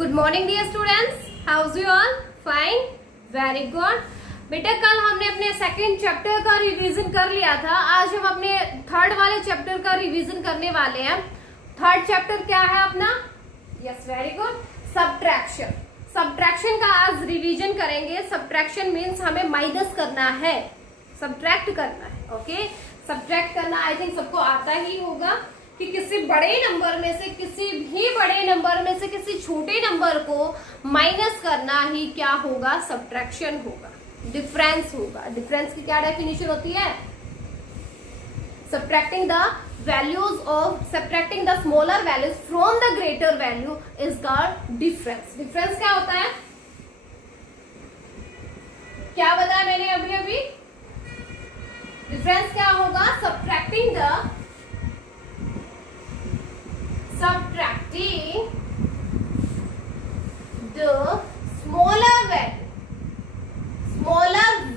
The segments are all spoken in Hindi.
Good morning dear students, how's you all? Fine, very good. बेटा कल हमने अपने सेकंड चैप्टर का रिवीजन कर लिया था। आज हम अपने थर्ड वाले चैप्टर का रिवीजन करने वाले हैं। थर्ड चैप्टर क्या है अपना? Yes, very good, subtraction. Subtraction का आज रिवीजन करेंगे। सब्ट्रैक्शन मीन्स हमें माइनस करना है, सब्ट्रैक्ट करना है। ओके, सब्ट्रैक्ट करना आई थिंक सबको आता ही होगा कि किसी बड़े नंबर में से किसी भी बड़े नंबर में से किसी छोटे नंबर को माइनस करना ही क्या होगा? सब्ट्रैक्शन होगा, डिफरेंस होगा। डिफरेंस की क्या डेफिनेशन होती है? Subtracting the values of subtracting the smaller values from the greater value is called difference. Difference क्या होता है? क्या बताया मैंने अभी? डिफरेंस क्या होगा? Subtracting the smaller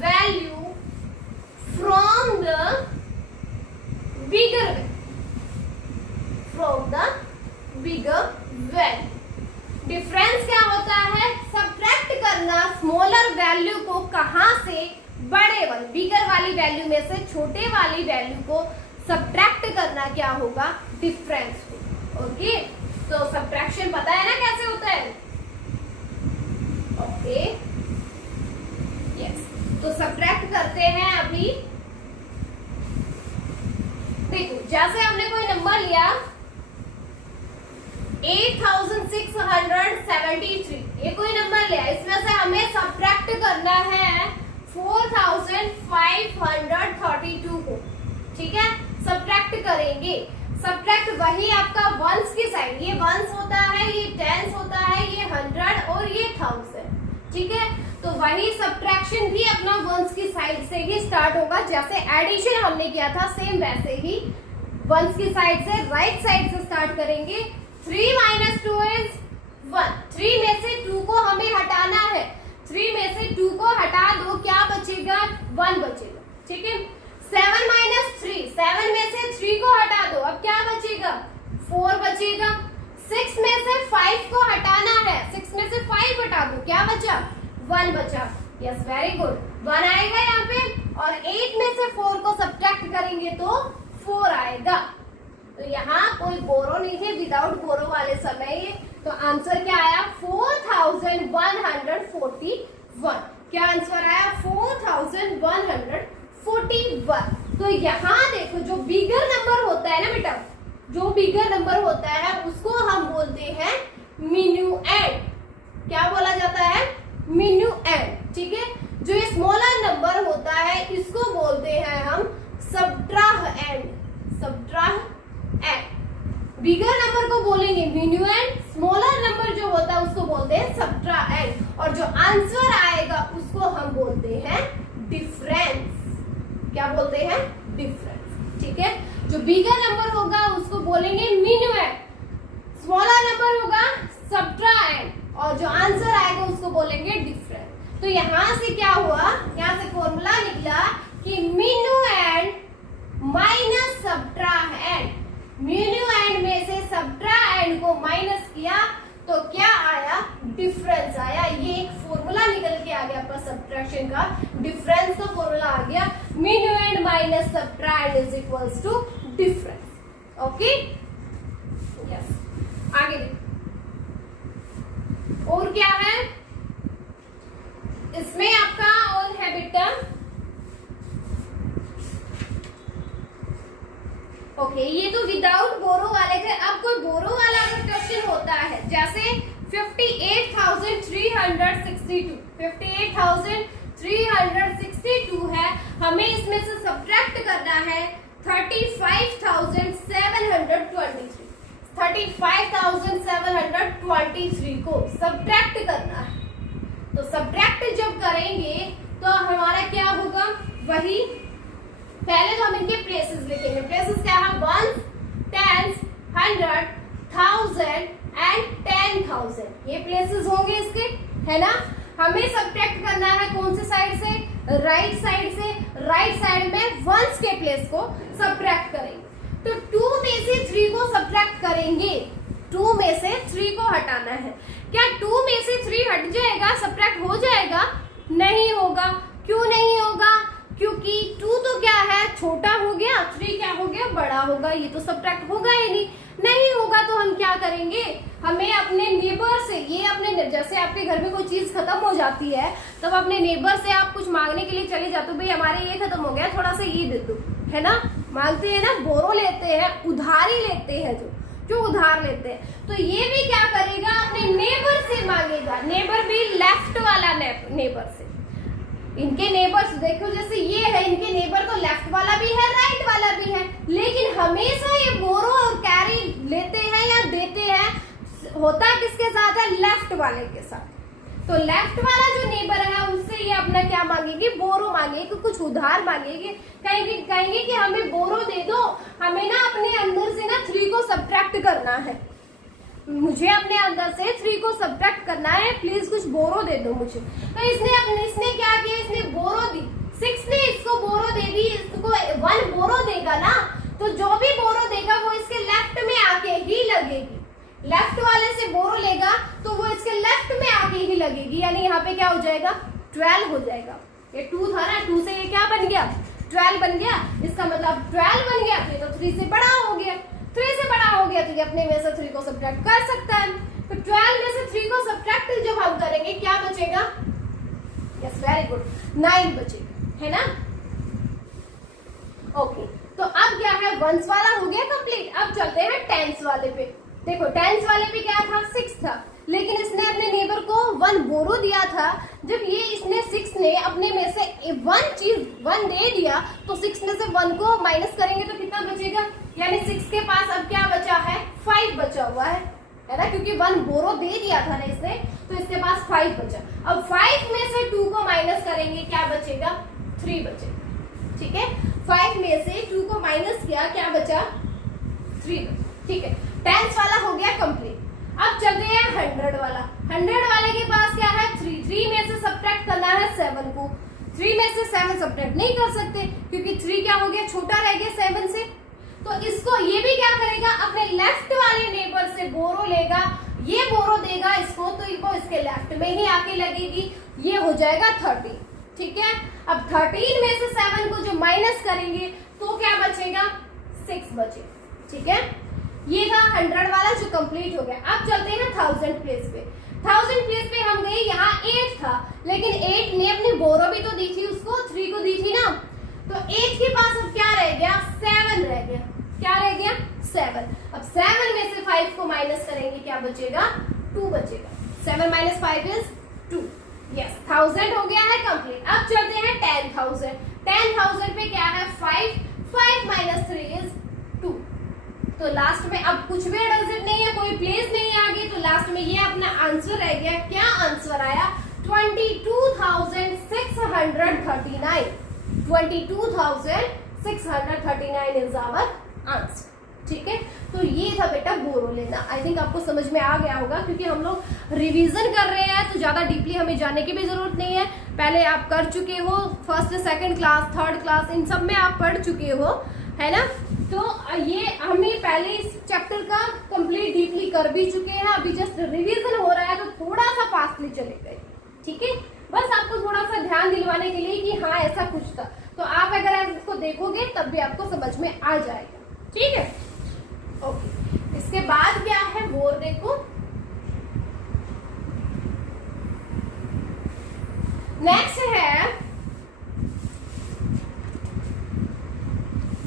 value from the bigger value। Difference क्या होता है? सब्ट्रैक्ट करना स्मॉलर वैल्यू को कहां से? बड़े वाली, बिगर वाली वैल्यू में से छोटे वाली वैल्यू को सब्ट्रैक्ट करना क्या होगा? डिफरेंस होगा। ओके, तो सब्ट्रैक्शन पता है ना कैसे होता है? ओके, यस, तो सब्ट्रैक्ट करते हैं अभी। देखो, जैसे हमने कोई नंबर लिया 8673, ये कोई नंबर लिया, इसमें से हमें सब्ट्रैक्ट करना है 4532 को। ठीक है, सब्ट्रैक्ट करेंगे। सब्ट्रैक्ट वही आपका वंस की साइड, ये वंस होता है, ये टेंस होता है, ये 100 और ये 1000। ठीक है, तो वही सब्ट्रैक्शन भी अपना वंस की साइड से ही स्टार्ट होगा। जैसे एडिशन हमने किया था सेम वैसे ही वंस की साइड से, राइट साइड से स्टार्ट करेंगे। 3 - 2 is 1। 3 में से 2 को हमें हटाना है। 3 में से 2 को हटा दो, क्या बचेगा? 1 बचेगा। ठीक है, 7 - 3, 7 में से 3 को हटा दो, अब क्या बचेगा? 4 बचेगा। 6 में से 5 को हटाना है, 6 में से 5 हटा दो, क्या बचा? 1 बचा। यस, वेरी गुड, 1 आएगा यहाँ पे। और 8 में से 4 को सब्ट्रैक्ट करेंगे तो 4 आएगा। तो यहाँ कोई बोरो नहीं थे, विदाउट बोरो वाले समय। तो आंसर क्या आया? 4141। क्या आंसर आया? 4141। तो यहाँ देखो, जो बिगर नंबर होता है ना बेटा, जो बिगर नंबर होता है उसको हम बोलते हैं मिन्यूएंड। क्या बोला जाता है? मिन्यूएंड। ठीक है, जो ये स्मॉलर नंबर होता है इसको बोलते हैं हम सब्ट्राहएंड। बिगर नंबर को बोलेंगे मिन्यूएंड, स्मॉलर नंबर जो होता है उसको बोलते हैं सब्ट्राहएंड, और जो आंसर आएगा उसको हम बोलते हैं डिफरेंस। क्या बोलते हैं? डिफरेंस। ठीक है, जो बिगर नंबर होगा उसको बोलेंगे मिन्यूएंड, स्मॉलर नंबर होगा सब्ट्राहएंड, और जो आंसर आएगा उसको बोलेंगे डिफरेंस। तो यहां से क्या हुआ? यहां से फॉर्मूला निकला कि मिन्यूएंड माइनस सब्ट्राहएंड। मिन्यूएंड में से सब्ट्राहएंड को माइनस किया तो क्या आया? डिफरेंस आया। ये एक फॉर्मूला निकल के आ गया आपका सब्ट्रैक्शन का। डिफरेंस का फॉर्मूला आ गया, minuend minus subtract is equals to difference. Okay, yes, आगे देखो और क्या है इसमें आपका। और है बेटा, ओके, ये तो विदाउट बोरो वाले थे। अब कोई बोरो वाला अगर क्वेश्चन होता है, जैसे 58,362 है, हमें इसमें से सब्ट्रैक्ट करना है 35,723। 35,723 को सब्ट्रैक्ट करना है। तो सब्ट्रैक्ट जब करेंगे तो हमारा क्या होगा? वही पहले तो हम इनके प्लेसेस लिखेंगे। प्लेसेस क्या है? 1, 10, 100, 1000 एंड 10,000। ये प्लेसेस होंगे इसके, है ना। हमें सब्ट्रैक्ट करना है कौन से साइड से? राइट साइड से। राइट साइड में वंस के प्लेस को सब्ट्रैक्ट करेंगे। तो 2 में से 3 को सब्ट्रैक्ट करेंगे, 2 में से 3 को हटाना है। क्या 2 में से 3 हट जाएगा, सब्ट्रैक्ट हो जाएगा? नहीं होगा। क्यों नहीं होगा? क्योंकि 2 तो क्या है, छोटा हो गया, 3 क्या हो गया, बड़ा होगा, ये तो सब्ट्रैक्ट होगा ही नहीं होगा। तो हम क्या करेंगे, हमें अपने नेबर से, ये अपने, जैसे आपके घर में कोई चीज खत्म हो जाती है तब अपने नेबर से आप कुछ मांगने के लिए चले जाते हो, भाई हमारे ये खत्म हो गया, थोड़ा सा ये दे दो, है ना, मांगते हैं ना, बोरो लेते हैं, उधारी लेते हैं, जो उधार लेते हैं। तो ये भी क्या करेगा, अपने नेबर से मांगेगा, नेबर भी लेफ्ट वाला नेबर से। इनके नेबर्स देखो, जैसे ये है, इनके नेबर तो लेफ्ट वाला भी है, राइट वाला भी है, लेकिन हमेशा ये बोरो और कैरी लेते हैं या देते हैं, होता किसके साथ है, लेफ्ट वाले के साथ। तो लेफ्ट वाला जो नेबर है उससे ये अपना क्या मांगेगी, बोरो मांगेगी, कुछ उधार मांगेगी, कहेंगे कि हमें बोरो दे दो, हमें ना अपने अंदर से ना 3 को सब्ट्रैक्ट करना है, मुझे अपने अंदर से 3 को सब्ट्रैक्ट करना है, प्लीज कुछ बोरो दे दो मुझे। तो इसने क्या किया, इसने बोरो दी, 6 ने इसको बोरो दे दी, इसको 1 बोरो देगा ना, तो जो भी बोरो देगा वो इसके लेफ्ट में आके ही लगेगी, लेफ्ट वाले से बोरो लेगा तो वो इसके लेफ्ट में आके ही लगेगी, यानी यहाँ पे क्या हो जाएगा, 12 हो जाएगा। ये 2 था ना, 2 से ये क्या बन गया, 12 बन गया, इसका मतलब 12 बन गया, ये तो 3 से बड़ा हो गया, 3 से बड़ा हो गया, तो ये अपने में से 3 को सब्ट्रैक्ट कर सकता है। तो 12 में से 3 को सब्ट्रैक्ट जब हम करेंगे क्या बचेगा, यस वेरी गुड, 9 बचेगा, है ना। ओके, तो अब क्या है, वंस वाला हो गया कंप्लीट। अब चलते हैं टेंस वाले पे। देखो टेंस वाले पे क्या था, 6 था, लेकिन इसने अपने नेबर को 1 बोरो दिया था। जब ये इसने 6 ने अपने में से 1 दे दिया, तो 6 में से 1 को माइनस करेंगे तो कितना बचेगा, यानी 6 के पास अब क्या बचा है, 5 बचा हुआ है ना, क्योंकि 1 बोरो दे दिया था ना इसने, तो इसके पास 5 बचा। अब 5 में से 2 को माइनस करेंगे, क्या बचेगा, 3 बचेगा, ठीक है। 5 में से 2 को माइनस किया, क्या बचा, 3 बचा, ठीक है। टेंस वाला हो गया कंप्लीट। अब चलते हैं 100 वाला। 100 वाले के पास क्या है, 3 में से सब्ट्रैक्ट करना है 7 को। 3 में से 7 सब्ट्रैक्ट नहीं कर सकते, क्योंकि 3 क्या हो गया, छोटा रह गया 7 से। तो इसको ये भी क्या करेगा, अपने लेफ्ट वाले नेबर से बोरो लेगा, ये बोरो देगा इसको, तो इसको इसके लेफ्ट में ही आके लगेगी, ये हो जाएगा 30, ठीक है। अब 13 में से 7 को जो माइनस करेंगे तो क्या बचेगा, 6 बचेगा, ठीक है। ये था 100 वाला जो कंप्लीट हो गया। अब चलते हैं 1000 प्लेस पे। 1000 प्लेस पे हम गए, यहाँ 8 था, लेकिन 8 ने अपनी बोरो भी तो दी थी उसको, 3 को दी थी ना, तो 8 के पास अब क्या रह गया, 7 रह गया, क्या रह गया, 7। अब 7 में से 5 को माइनस करेंगे, क्या बचेगा, 2 बचेगा। 7 माइनस 5 इज 2, यस, 1000 हो गया है कंप्लीट। अब चलते हैं 10,000। 10,000 पे क्या है, 5 माइनस 3 इज 2। तो लास्ट में अब कुछ भी डिजिट नहीं है, कोई प्लेस नहीं आ गई, तो लास्ट में ये अपना आंसर रह गया। क्या आंसर आया, 22,639। 22,639 इज आवर आंसर, ठीक है। तो ये था बेटा बोरो लेना। आई थिंक आपको समझ में आ गया होगा, क्योंकि हम लोग रिवीजन कर रहे हैं, तो ज्यादा डीपली हमें जाने की भी जरूरत नहीं है। पहले आप कर चुके हो, first, second class, third class, इन सब में आप पढ़ चुके हो, है ना। तो ये हमें पहले इस चैप्टर का कंप्लीट डीपली कर भी चुके हैं, अभी जस्ट रिवीजन हो रहा है, तो थोड़ा सा फास्टली चले गए, ठीक है। बस आपको थोड़ा सा ध्यान दिलवाने के लिए कि हाँ ऐसा कुछ था, तो आप अगर इसको देखोगे तब भी आपको समझ में आ जाएगा, ठीक है। ओके, इसके बाद क्या है, वो देखो, नेक्स्ट है,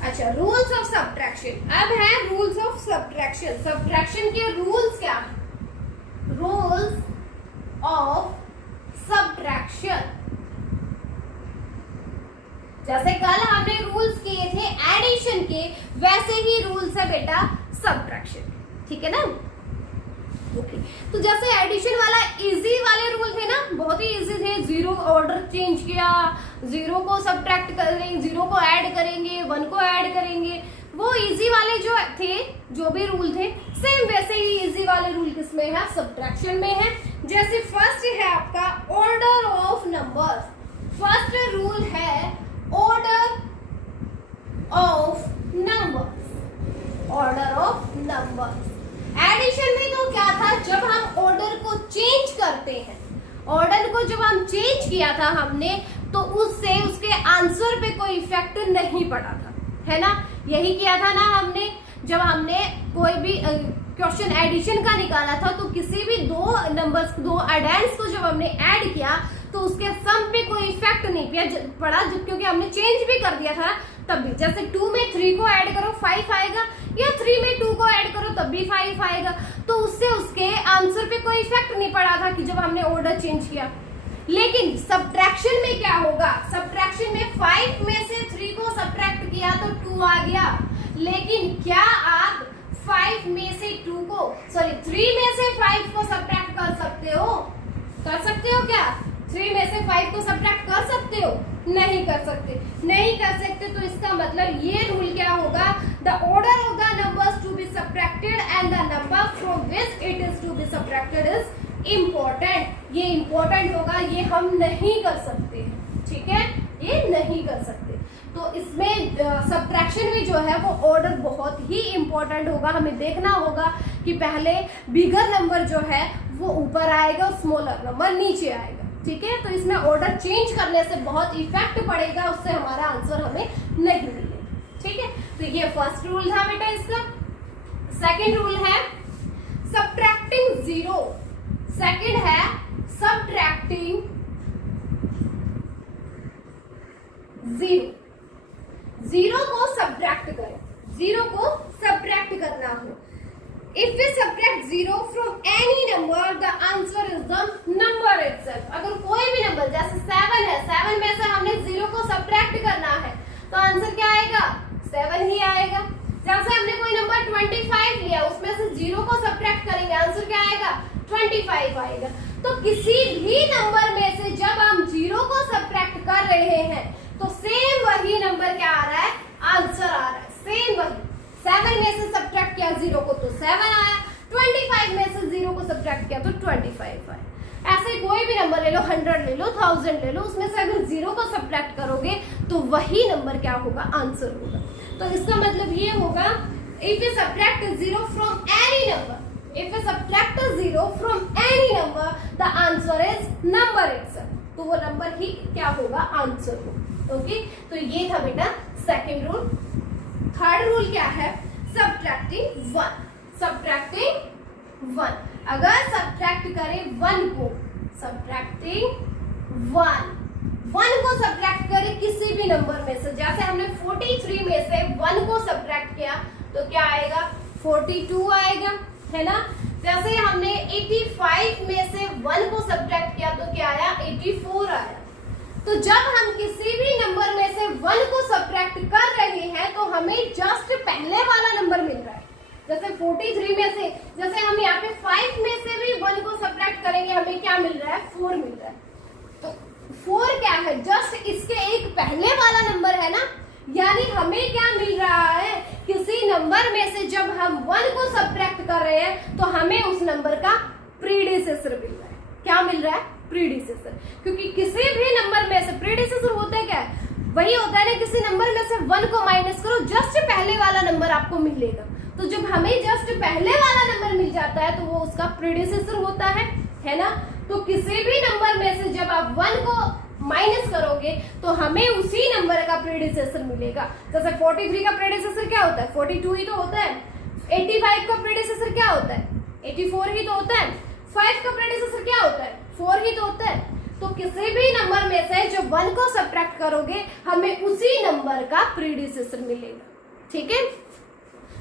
अच्छा, रूल्स ऑफ सब्ट्रैक्शन। अब है रूल्स ऑफ सब्ट्रैक्शन। सब्ट्रैक्शन के रूल्स क्या है, रूल्स ऑफ सब्ट्रैक्शन। जैसे कल हमने रूल्स किए थे एडिशन के, वैसे ही रूल्स है बेटा सब्ट्रैक्शन, ठीक है ना। ओके, तो जैसे एडिशन वाला इजी वाले रूल थे ना, बहुत ही इजी थे। 0 ऑर्डर चेंज किया, 0 को सब्ट्रैक्ट करेंगे, 0 को ऐड करेंगे, 1 को ऐड करेंगे, वो इजी वाले जो थे, जो भी रूल थे, सेम वैसे ही इजी वाले रूल किसमें है, सब्ट्रैक्शन में है। जैसे फर्स्ट है आपका order of numbers. First rule है order of numbers, order of numbers. Addition में तो क्या था, जब हम ऑर्डर को चेंज ऑर्डर को जब हम चेंज किया था हमने, तो उससे उसके आंसर पे कोई इफेक्ट नहीं पड़ा था, है ना। यही किया था ना हमने, जब हमने कोई भी क्वेश्चन एडिशन का निकाला था, तो किसी भी दो नंबर्स, दो एडेंड्स को जब हमने ऐड किया तो उसके सम पे कोई इफेक्ट नहीं पड़ा, क्योंकि हमने चेंज भी कर दिया था तब भी। जैसे 2 में 3 को ऐड करो 5 आएगा, या 3 में 2 को ऐड करो तब भी 5 आएगा, तो उससे उसके आंसर पे कोई इफेक्ट नहीं पड़ा था कि जब हमने ऑर्डर चेंज किया। लेकिन सब्ट्रैक्शन में क्या होगा, सब्ट्रैक्शन में 5 में से 3 को सब्ट्रैक्ट किया तो 2 आ गया, लेकिन क्या आप 5 में से 2 को, सॉरी 3 में से 5 को सब्ट्रैक्ट कर सकते हो? कर सकते हो क्या? 3 में से 5 को सब्ट्रैक्ट कर सकते हो? नहीं कर सकते, नहीं कर सकते। तो इसका मतलब ये रूल क्या होगा, the order of the numbers to be subtracted and the number from which it is to be subtracted is important. ये इम्पोर्टेंट होगा, ये हम नहीं कर सकते, ठीक है, ये नहीं कर सकते। तो इसमें सब्ट्रैक्शन में जो है वो ऑर्डर बहुत ही इंपॉर्टेंट होगा। हमें देखना होगा कि पहले बिगर नंबर जो है वो ऊपर आएगा और स्मॉलर नंबर नीचे आएगा, ठीक है। तो इसमें ऑर्डर चेंज करने से बहुत इफेक्ट पड़ेगा, उससे हमारा आंसर हमें नहीं मिलेगा, ठीक है। तो ये फर्स्ट रूल था बेटा इसका। सेकंड रूल है सब्ट्रैक्टिंग 0। सेकंड है सब्ट्रैक्टिंग 0। 0 को सब्ट्रैक्ट करें, 0 को सब्ट्रैक्ट करना हो। If we subtract 0 from any number, the answer is the number itself. अगर कोई भी नंबर, जैसे 7 है, 7 में से हमने 0 को सब्ट्रैक्ट करना है, तो आंसर क्या आएगा? 7 ही आएगा। जैसे हमने कोई नंबर 25 लिया, उसमें से 0 को सब्ट्रैक्ट करेंगे, आंसर क्या आएगा? 25 आएगा। तो किसी भी नंबर में से जब हम 0 को सब्ट्रैक्ट कर रहे हैं, तो सेम वही नंबर क्या आ रहा है? आंसर आ रहा है, सेम वही। 7 में से सब्ट्रैक्ट किया 0 को तो 7 आया, 25 में से 0 को सब्ट्रैक्ट किया तो 25 आया। ऐसे कोई भी नंबर ले लो, 100 ले लो, 1000 ले लो, उसमें से अगर 0 को सब्ट्रैक्ट करोगे तो वही नंबर क्या होगा? आंसर होगा। तो इसका मतलब ये होगा, if you subtract 0 from any number, if you subtract 0 from any number, the answer is number itself. तो वो नंबर ही क्या होगा? आंसर होगा। ओके, तो ये था बेटा सेकंड रूल। थर्ड रूल क्या है? सब्ट्रैक्टिंग 1। सब्ट्रैक्टिंग 1, अगर सब्ट्रैक्ट करें 1 को, सब्ट्रैक्टिंग 1 को सब्ट्रैक्ट करें किसी भी नंबर में से, जैसे हमने 43 में से 1 को सब्ट्रैक्ट किया तो क्या आएगा? 42 आएगा, है ना। जैसे हमने 85 में से 1 को सब्ट्रैक्ट किया तो क्या आया? 84 आया। तो जब हम किसी भी नंबर में से 1 को सब्ट्रैक्ट कर रहे हैं तो हमें जस्ट पहले वाला नंबर मिल रहा है। जैसे 43 में से, जैसे हम यहाँ पे 5 में से भी 1 को सब्ट्रैक्ट करेंगे, हमें क्या मिल रहा है? 4 मिल रहा है। तो 4 क्या है? जस्ट इसके एक पहले वाला नंबर है ना। यानी हमें क्या मिल रहा है? किसी नंबर में से जब हम 1 को सब्ट्रैक्ट कर रहे हैं तो हमें उस नंबर का प्रीडिसेसर मिल रहा है। क्या मिल रहा है? प्रीडिसेसर। क्योंकि किसी भी नंबर में से प्रीडिसेसर होता है क्या है? वही होता है ना, किसी नंबर में से 1 को माइनस करो, जस्ट पहले वाला नंबर आपको मिलेगा। तो जब हमें जस्ट पहले वाला नंबर मिल जाता है तो वो उसका प्रीडिसेसर होता है ना। तो किसी भी नंबर में से जब आप 1 को माइनस करोगे तो हमें उसी नंबर का प्रीडिसेसर मिलेगा। जैसे 43 का प्रीडिसेसर क्या होता है? 42 ही तो होता है। 85 का प्रीडिसेसर क्या होता है? 84 ही तो होता है। 5 का प्रीडिसेसर क्या होता है? 4 ही तो होता है। तो किसी भी नंबर में से जो 1 को सब्ट्रैक्ट करोगे हमें उसी नंबर का प्रीडिसेसर मिलेगा, ठीक है।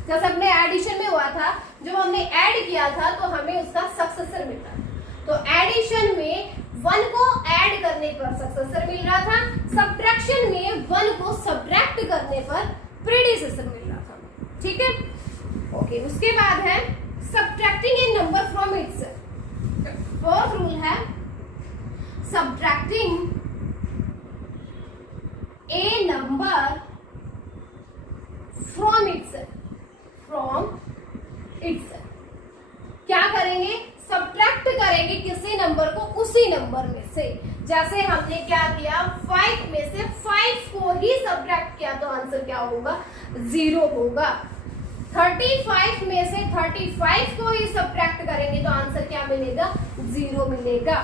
जैसे अपने एडिशन में हुआ था, जब हमने ऐड किया था तो हमें उसका सक्सेसर मिला। तो एडिशन में 1 को ऐड करने पर सक्सेसर मिल रहा था, सब्ट्रैक्शन में 1 को सब्ट्रैक्ट करने पर प्रीडिसेसर मिल रहा था, ठीक है। ओके, उसके बाद है subtracting a number from itself. Fourth rule है subtracting a number from itself. क्या करेंगे? सब्ट्रैक्ट करेंगे किसी नंबर को उसी नंबर में से। जैसे हमने क्या किया? 5 में से 5 को ही सब्ट्रैक्ट किया तो आंसर क्या होगा? 0 होगा। 35 में से 35 को ही सब्ट्रैक्ट करेंगे तो आंसर क्या मिलेगा? 0 मिलेगा।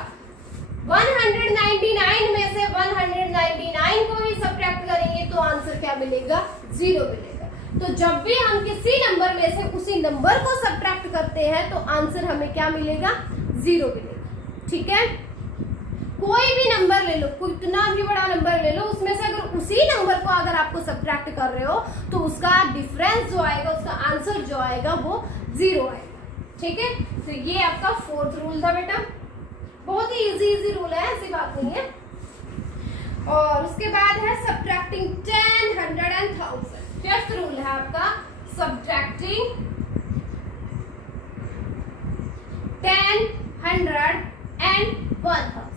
199 में से 199 को ही सब्ट्रैक्ट करेंगे तो आंसर क्या मिलेगा? 0 मिलेगा। तो जब भी हम किसी नंबर में से उसी नंबर को सब्ट्रैक्ट करते हैं तो आंसर हमें क्या मिलेगा? 0 मिलेगा। ठीक है, कोई भी नंबर ले लो, कितना भी बड़ा नंबर ले लो, उसमें से अगर उसी नंबर को अगर आपको सब्ट्रैक्ट कर रहे हो तो उसका डिफरेंस जो आएगा, उसका आंसर जो आएगा वो 0 आएगा। ठीक है, तो ये आपका 4th रूल था बेटा। बहुत ही इजी रूल है, ऐसी बात नहीं है। और उसके बाद है सब्ट्रैक्टिंग 10, 100 एंड 1000। 5th रूल है आपका सब्ट्रैक्टिंग 10, 100 एंड 1000।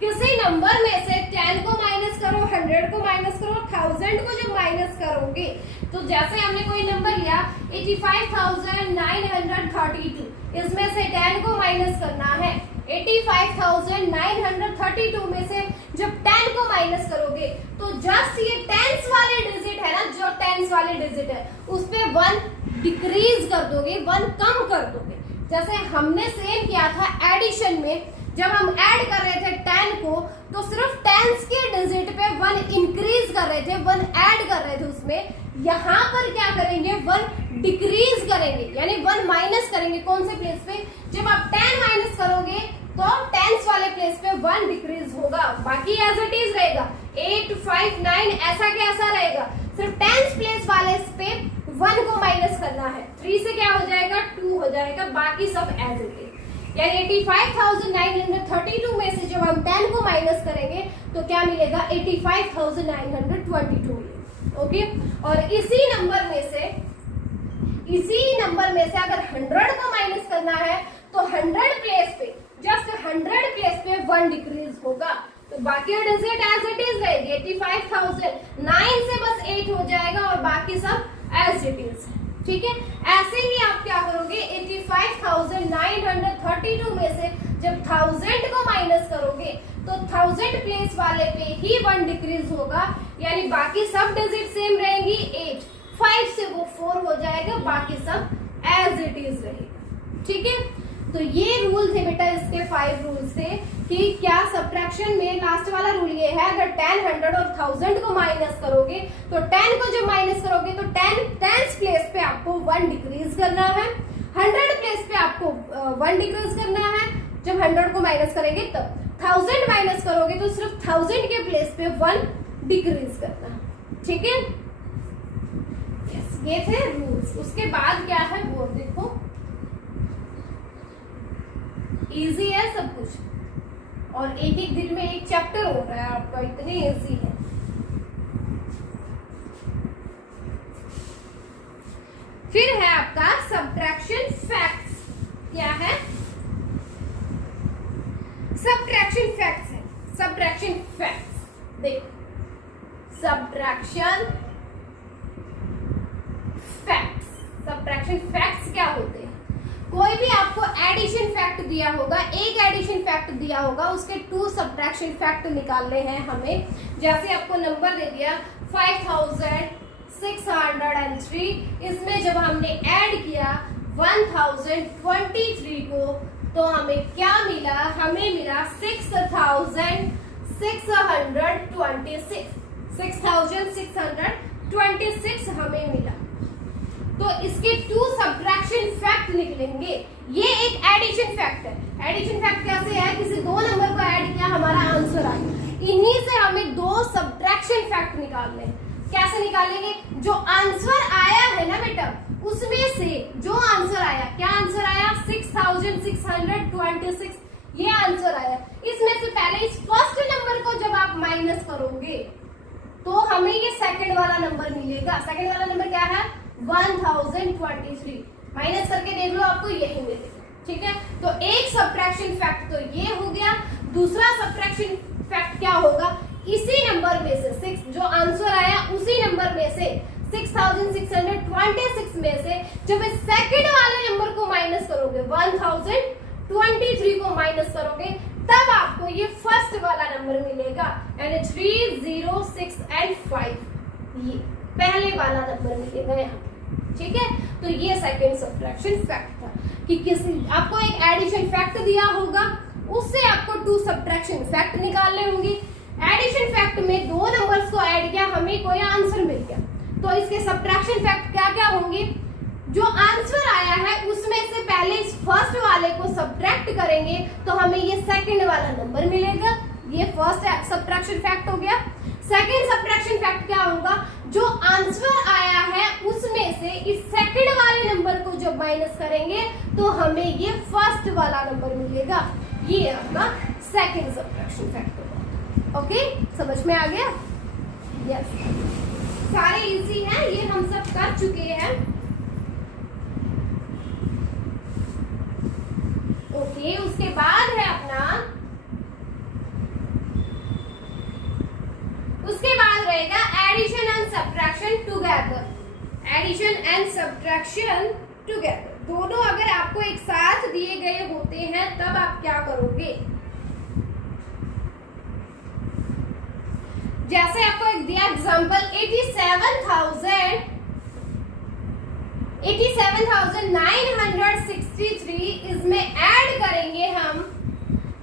किसी नंबर में से 10 को माइनस करो, 100 को माइनस करो, 1000 को जब माइनस करोगे तो जैसे हमने कोई नंबर लिया 85,932, इसमें से 10 को माइनस करना है। 85,932 में से जब 10 को माइनस करोगे तो जस्ट ये टेंस वाले डिजिट है ना, जो टेंस वाले डिजिट है उस पे 1 डिक्रीज कर दोगे, 1 कम कर दोगे। जैसे हमने सेम किया था एडिशन में, जब हम ऐड कर रहे थे 10 को तो सिर्फ टेंस के डिजिट पे 1 इंक्रीज कर रहे थे, 1 ऐड कर रहे थे उसमें। यहाँ पर क्या करेंगे? 1 डिक्रीज करेंगे, यानी 1 माइनस करेंगे। कौन से प्लेस पे? जब आप 10 माइनस करोगे तो टेंस वाले प्लेस पे 1 डिक्रीज होगा, बाकी एज इट इज रहेगा। 8, 5, 9 ऐसा कैसा रहेगा? सिर्फ टेंस प्लेस वाले पे 1 को माइनस करना है। 3 से क्या हो जाएगा? 2 हो जाएगा, बाकी सब एज इट इज। यानी 85,932 में से जब हम 10 को माइनस करेंगे तो क्या मिलेगा? 85,922 मिलेगा। ओके, और इसी नंबर में से अगर 100 को माइनस करना है तो 100 प्लेस पे, जस्ट 100 प्लेस पे 1 डिक्रीज होगा, तो बाकी डिजिट एज इट इज रहेगी। 85,000 9 से बस 8 हो जाएगा और बाकी सब एज इट इज। ठीक है, ऐसे ही आप क्या करोगे? 85,932 में से जब 1000 को माइनस करोगे तो 1000 प्लेस वाले पे ही 1 डिक्रीज होगा, यानी बाकी सब डिजिट सेम रहेंगी। 8, 5 से वो 4 हो जाएगा, बाकी सब एज इट इज रहेगा। ठीक है, तो ये रूल थे बेटा, इसके 5 रूल्स थे कि क्या सब्ट्रैक्शन में लास्ट वाला रूल ये है, अगर 10, 100 और 1000 को माइनस करोगे तो 10 को जब माइनस करोगे तो 10 प्लेस पे आपको 1 डिक्रीज करना है, 100 प्लेस पे आपको 1 डिक्रीज करना है जब 100 को माइनस करेंगे तब। 1000 माइनस करोगे तो सिर्फ 1000 के प्लेस पे 1 डिक्रीज करना है। ठीक है, ये थे रूल्स। उसके बाद क्या है वो देखो, इजी है सब कुछ, और एक एक दिन में एक चैप्टर हो रहा है आपका, इतने इजी है। फिर है आपका सब्ट्रैक्शन फैक्ट्स। क्या है? सब्ट्रैक्शन फैक्ट्स है। सब्ट्रैक्शन फैक्ट्स देखो, सब्ट्रैक्शन फैक्ट्स, सब्ट्रैक्शन फैक्ट्स क्या होते हैं? कोई भी आपको एडिशन फैक्ट दिया होगा, एक एडिशन फैक्ट दिया होगा, उसके 2 सब्ट्रैक्शन फैक्ट निकालने हैं हमें। जैसे आपको नंबर दे दिया 5603, इसमें जब हमने ऐड किया 1023 को तो हमें क्या मिला? हमें मिला 6626 हमें मिला। तो इसके 2 सब्ट्रैक्शन फैक्ट निकलेंगे। ये एक एडिशन फैक्ट है। एडिशन फैक्ट कैसे है? किसी 2 नंबर को ऐड किया, हमारा आंसर आया। इन्हीं से हमें 2 सब्ट्रैक्शन फैक्ट निकालने हैं। कैसे निकालेंगे? जो आंसर आया है ना बेटा, उसमें से जो आंसर आया, क्या आंसर आया? 6626 ये आंसर आया। इसमें से पहले इस फर्स्ट नंबर को जब आप माइनस करोगे तो हमें ये सेकंड वाला नंबर मिलेगा। सेकंड वाला नंबर क्या है? 1023। माइनस करके देख लो, आपको यही मिलेगा। ठीक है, तो एक सब्ट्रैक्शन फैक्ट तो ये हो गया। दूसरा सब्ट्रैक्शन फैक्ट क्या होगा? इसी नंबर में से 6 जो आंसर आया, उसी नंबर में से 6626 में से जब इस सेकंड वाले नंबर को माइनस करोगे, 1023 को माइनस करोगे, तब आपको ये फर्स्ट वाला नंबर मिलेगा, यानी 3, 0, 6 एंड 5। ये पहले वाला नंबर मिलेगा यहाँ। ठीक है, तो ये सेकंड सब्ट्रैक्शन फैक्ट था कि किसी आपको एक एडिशन फैक्ट दिया होगा, उससे आपको टू सब्ट्रैक्शन फैक्ट निकालने होंगे। एडिशन फैक्ट में दो नंबर्स को ऐड किया, हमें कोई आंसर मिल गया, तो इसके सब्ट्रैक्शन फैक्ट क्या क्या होंगे? जो आंसर आया है उसमें से पहले इस फर्स्ट वाले को सब्ट्रैक्ट करेंगे तो हमें ये सेकंड वाला नंबर मिलेगा। ये फर्स्ट सब्ट्रैक्शन फैक्ट हो गया। सेकंड सब्ट्रैक्शन फैक्ट क्या होगा? जो आंसर आया है उसमें से इस सेकंड वाले नंबर को जब माइनस करेंगे तो हमें ये फर्स्ट वाला नंबर मिलेगा। ये आपका सेकंड सब्ट्रैक्शन फैक्ट होगा। ओके, समझ में आ गया? यस, सारे इजी हैं, ये हम सब कर चुके हैं। ओके, उसके बाद है अपना, उसके बाद रहेगा addition and subtraction together. Addition and subtraction together दोनों अगर आपको एक साथ दिए गए होते हैं तब आप क्या करोगे? जैसे आपको एक दिया एग्जांपल 87,963 इसमें ऐड करेंगे हम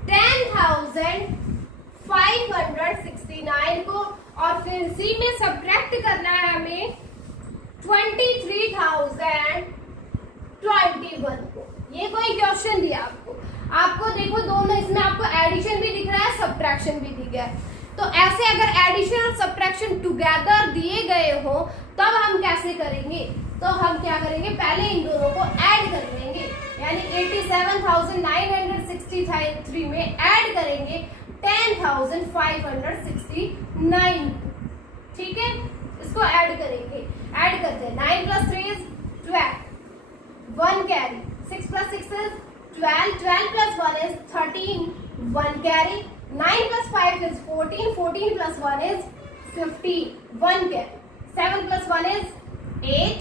10,569 को और फिर इसी में सब्ट्रैक्ट करना है हमें 23,021 को। ये कोई क्वेश्चन दिया आपको देखो दोनों इसमें आपको एडिशन भी दिख रहा है, सब्ट्रैक्शन भी दिख गया है। तो ऐसे अगर एडिशन और सब्ट्रैक्शन टुगेदर दिए गए हो तब हम कैसे करेंगे? तो हम क्या करेंगे, पहले इन दोनों को ऐड कर लेंगे, यानी 87,963 में ऐड करेंगे 10,569। ठीक है, इसको ऐड करेंगे, ऐड करते हैं। 9 + 3 is 12, 1 carry, 6 + 6 is 12, 12 + 1 is 13, 1 carry, 9 + 5 is 14, 14 + 1 is 15, 1 carry, 7 + 1 is 8,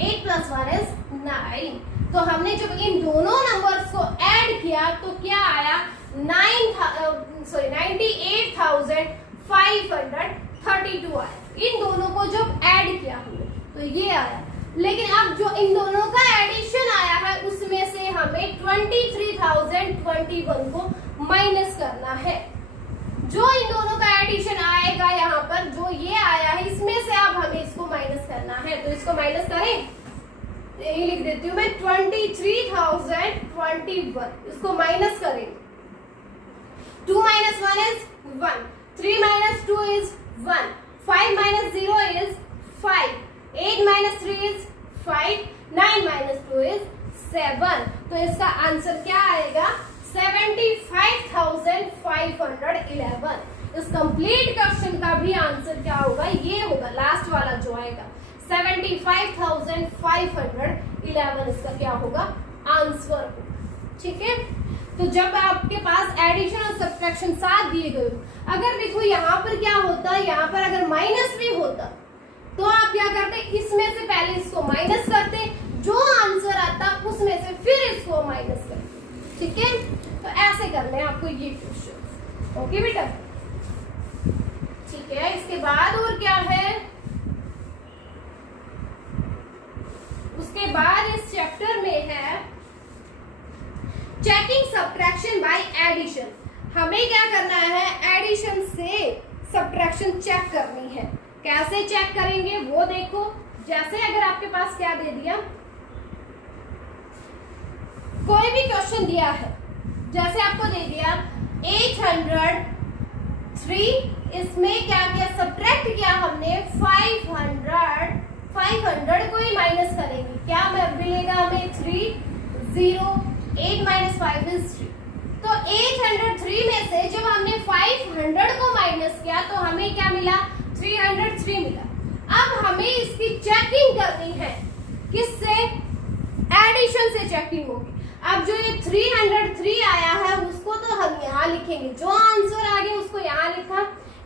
8 + 1 is 9। तो हमने जब इन दोनों नंबर्स को ऐड किया तो क्या आया? 98,532 आया। इन दोनों को जब ऐड किया हमने तो ये आया। लेकिन अब जो इन दोनों का एडिशन आया है उसमें से हमें 23,021 को माइनस करना है। जो इन दोनों का एडिशन आएगा यहाँ पर, जो ये आया है इसमें से अब हमें इसको माइनस करना है। तो इसको माइनस करें, यही लिख देती हूँ मैं 23,021, इसको माइनस करें। 2 - 1 is 1, 3 - 2 is 1, 5 - 0 is 5, 8 - 3 is 5, 9 - 2 is 7। तो इसका आंसर क्या आएगा? 75,511। इस कंप्लीट क्वेश्चन का भी आंसर क्या होगा? ये होगा, लास्ट वाला जो आएगा 75,511 इसका क्या होगा? आंसर होगा। ठीक है, तो जब आपके पास एडिशन और सब्ट्रैक्शन साथ दिए गए, अगर देखो यहाँ पर क्या होता, यहाँ पर अगर माइनस भी होता तो आप क्या करते? इसमें से पहले इसको माइनस करते, जो आंसर आता उसमें से फिर इसको माइनस करते। ठीक है, तो ऐसे करना है आपको ये क्वेश्चन। ओके बेटा, ठीक है। इसके बाद और क्या है? उसके बाद इस चैप्टर में है चेकिंग सब्ट्रैक्शन बाय एडिशन। हमें क्या करना है? एडिशन से सब्ट्रैक्शन चेक करनी है। कैसे चेक करेंगे वो देखो। जैसे अगर आपके पास क्या दे दिया, कोई भी क्वेश्चन दिया है, जैसे आपको दे दिया 803, इसमें क्या किया? सब्ट्रैक्ट किया हमने 500 को ही माइनस करेंगे, क्या मिलेगा हमें? 3, 0, 8 - 5 is 3। तो 803 में से जब हमने 500 को माइनस किया तो हमें क्या मिला? 303 मिला। अब हमें इसकी चेकिंग करनी है, किससे? एडिशन से चेकिंग होगी। अब जो ये 303 आया है उसको तो हम यहाँ लिखेंगे, जो आंसर आ गया उसको यहाँ लिखा,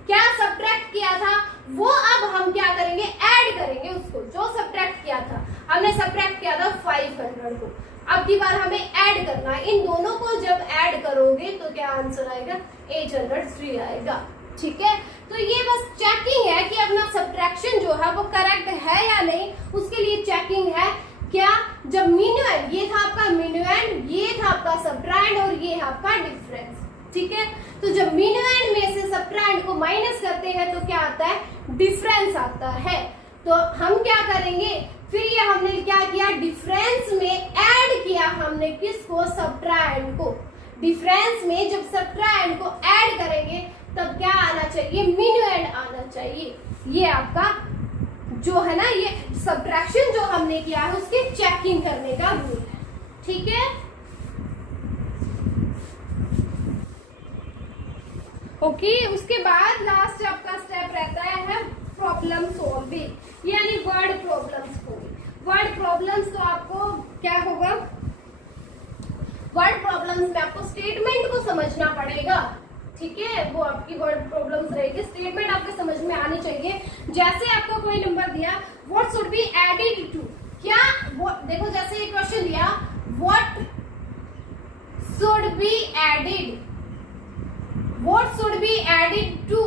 क्या सब्ट्रैक्ट किया था वो अब हम क्या करेंगे? ऐड करेंगे उसको, जो सब्ट्रैक्ट किया था। हमने सब्ट्रैक्ट किया था 500 को, अब की बार हमें ऐड करना है। इन दोनों को जब ऐड करोगे तो क्या आंसर आएगा? 803 आएगा। ठीक है, तो ये बस चेकिंग है कि अपना सब्ट्रैक्शन जो है वो करेक्ट है या नहीं, उसके लिए चेकिंग है। क्या? जब मिन्यूएंड, ये था आपका मिन्यूएंड, ये था आपका सब्ट्रैक्ट, मिनुएंड और ये है आपका डिफरेंस। ठीक है, तो जब मिनुएंड में से सब्ट्रैंड को माइनस करते हैं तो क्या आता है, डिफरेंस आता है। तो हम क्या करेंगे, फिर ये हमने क्या किया, डिफरेंस में ऐड किया हमने किसको, सब्ट्रैंड को। डिफरेंस में जब सब्ट्रैंड को ऐड करेंगे तब क्या आना चाहिए, मिनुएंड आना चाहिए। ये आपका जो है ना, ये सब्ट्रैक्शन जो हमने किया है उसके चेकिंग करने का रूल है। ठीक है, ओके। उसके बाद लास्ट आपका स्टेप रहता है प्रॉब्लम सॉल्विंग, यानी वर्ड प्रॉब्लम्स होगी। वर्ड प्रॉब्लम्स तो आपको क्या होगा, वर्ड प्रॉब्लम्स में आपको स्टेटमेंट को समझना पड़ेगा। ठीक है, वो आपकी वर्ड प्रॉब्लम्स रहेगी, स्टेटमेंट आपके समझ में आनी चाहिए। जैसे आपको कोई नंबर दिया, what should be added to, क्या देखो जैसे ये क्वेश्चन दिया, what should be added, what should be added to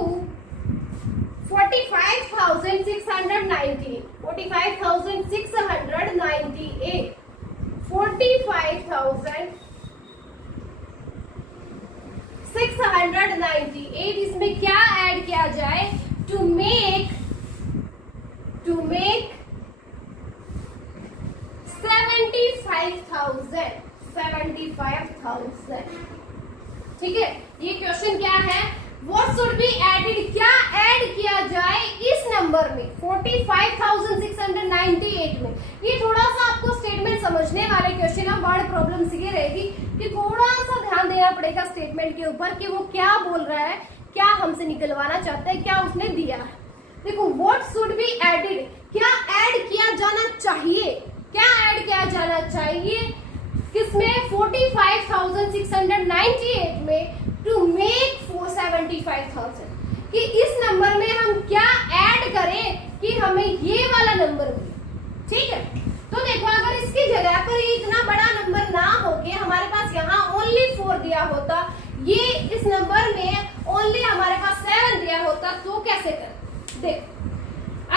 45,698, 45,698, 45,698, इसमें क्या ऐड किया जाए, टू मेक 75,000। ठीक है, ये क्वेश्चन क्या है, व्हाट शुड बी एडेड, क्या ऐड किया जाए इस नंबर में 45,698 में। ये थोड़ा सा आपको स्टेटमेंट समझने वाले क्वेश्चन है, वर्ड प्रॉब्लम ये रहेगी कि थोड़ा सा ध्यान देना पड़ेगा स्टेटमेंट के ऊपर कि वो क्या बोल रहा है, क्या हमसे निकलवाना चाहता है, क्या उसने दिया है। देखो व्हाट शुड बी एडेड, क्या ऐड किया जाना चाहिए, क्या ऐड किया जाना चाहिए किसमें, 45,698 में, टू मेक 475,000, कि इस नंबर में हम क्या ऐड करें कि हमें ये वाला नंबर मिले। ठीक है, तो देखो अगर इसकी जगह पर ये इतना बड़ा नंबर ना होके हमारे पास यहाँ ओनली 4 दिया होता, ये इस नंबर में ओनली हमारे पास 7 दिया होता, तो कैसे करें। देखो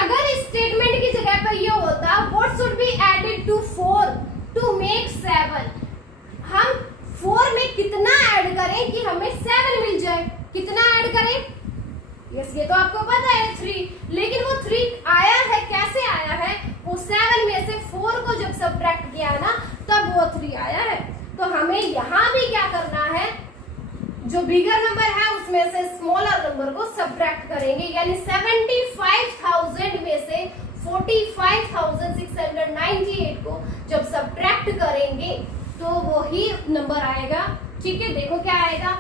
अगर इस स्टेटमेंट की जगह पर ये होता, what should be added to 4 to make 7, हम 4 में कितना ऐड करें कि हमें 7 मिल जाए, कितना ऐड करें, यस ये तो आपको पता है 3, लेकिन वो 3 आया है, कैसे आया है, वो 7 में से 4 को जब सब्ट्रैक्ट किया ना तब वो 3 आया है। तो हमें यहाँ भी क्या करना है, जो बिगर नंबर है उसमें से स्मॉलर नंबर को सब्ट्रैक्ट करेंगे, यानी 75,000 में से 45,698 को जब सब्ट्रैक्ट करेंगे तो वो ही नंबर आएगा। ठीक है, देखो क्या आएगा,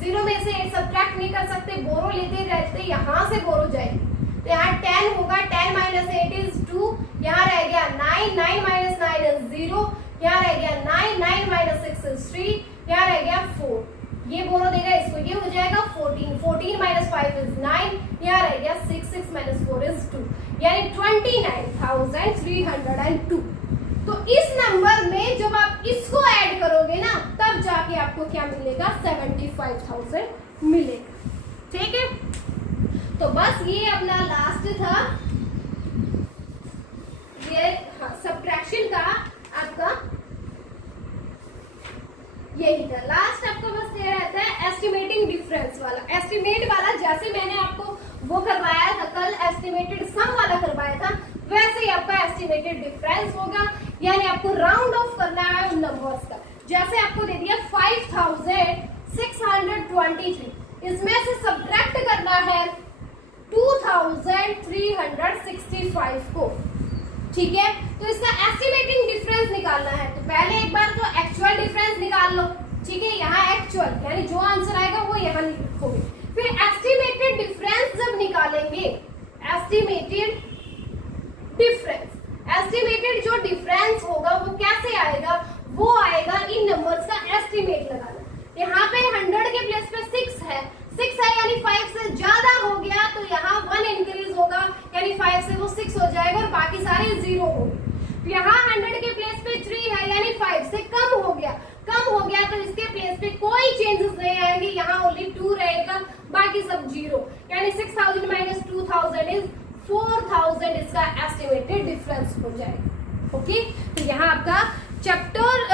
0 में से 8 सब्ट्रैक्ट नहीं कर सकते, बोरो लेते रहते, यहाँ से बोरो जाएगी तो यहाँ 10 होगा, 10 माइनस 8 इज 2, यहाँ रह गया 9, 9 माइनस 9 इज 0, यहाँ रह गया 9, 9 माइनस 6 इज 3, यहाँ रह गया 4, ये बोरो देगा इसको, ये हो जाएगा 14, 14 माइनस 5 इज 9, यहाँ रह गया 6, 6 माइनस 4 इज 2, यानी 29,302। तो इस नंबर में जब आप इसको ऐड करोगे ना तब जाके आपको क्या मिलेगा, 75,000 मिलेगा। ठीक है, तो बस ये अपना लास्ट था, ये सब्ट्रैक्शन का आपका यही था। लास्ट आपका बस ये रहता है एस्टिमेटिंग डिफरेंस वाला। एस्टिमेट वाला जैसे मैंने आपको वो करवाया था कल, एस्टिमेटेड सम वाला करवाया था, वैसे ही आपका एस्टिमेटेड डिफरेंस होगा, यानी आपको राउंड ऑफ करना है उन नंबर्स का। जैसे आपको दे दिया 5,623, इसमें से सब्ट्रैक्ट करना है 2,365 को। ठीक है, तो इसका एस्टिमेटिंग डिफरेंस निकालना है, तो पहले एक बार तो एक्चुअल डिफरेंस निकाल लो। ठीक है, यहाँ एक्चुअल यानी जो आंसर आएगा वो यहाँ लिखोगे, फिर एस्टिमेटेड डिफरेंस जब निकालेंगे, एस्टिमेटेड डिफरेंस, एस्टिमेटेड जो डिफरेंस होगा वो कैसे आएगा, वो आएगा इन नंबर्स का एस्टिमेट लगाना। यहाँ पे 100 के प्लेस पे 6 है, 6 है यानी 5 से ज्यादा हो गया, तो यहाँ 1 इंक्रीज होगा, यानी 5 से वो 6 हो जाएगा और बाकी सारे 0 होंगे। यहाँ 100 के प्लेस पे 3 है, यानी 5 से कम हो गया, तो इसके प्लेस पे कोई चेंजेस नहीं आएंगे, यहाँ ओनली 2 रहेगा, बाकी सब 0, यानी 6,000 माइनस 2,000 इज 4,000, इसका एस्टिमेटेड डिफरेंस हो जाएगा। ओके, तो यहाँ आपका चैप्टर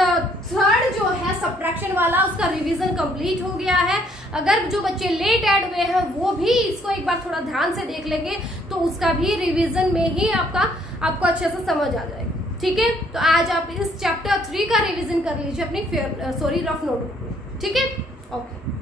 3 जो है सब्ट्रैक्शन वाला, उसका रिवीजन कंप्लीट हो गया है। अगर जो बच्चे लेट ऐड हुए हैं वो भी इसको एक बार थोड़ा ध्यान से देख लेंगे तो उसका भी रिवीजन में ही आपको अच्छे से समझ आ जाएगा। ठीक है, तो आज आप इस चैप्टर 3 का रिवीजन कर लीजिए अपनी रफ नोटबुक में। ठीक है, ओके।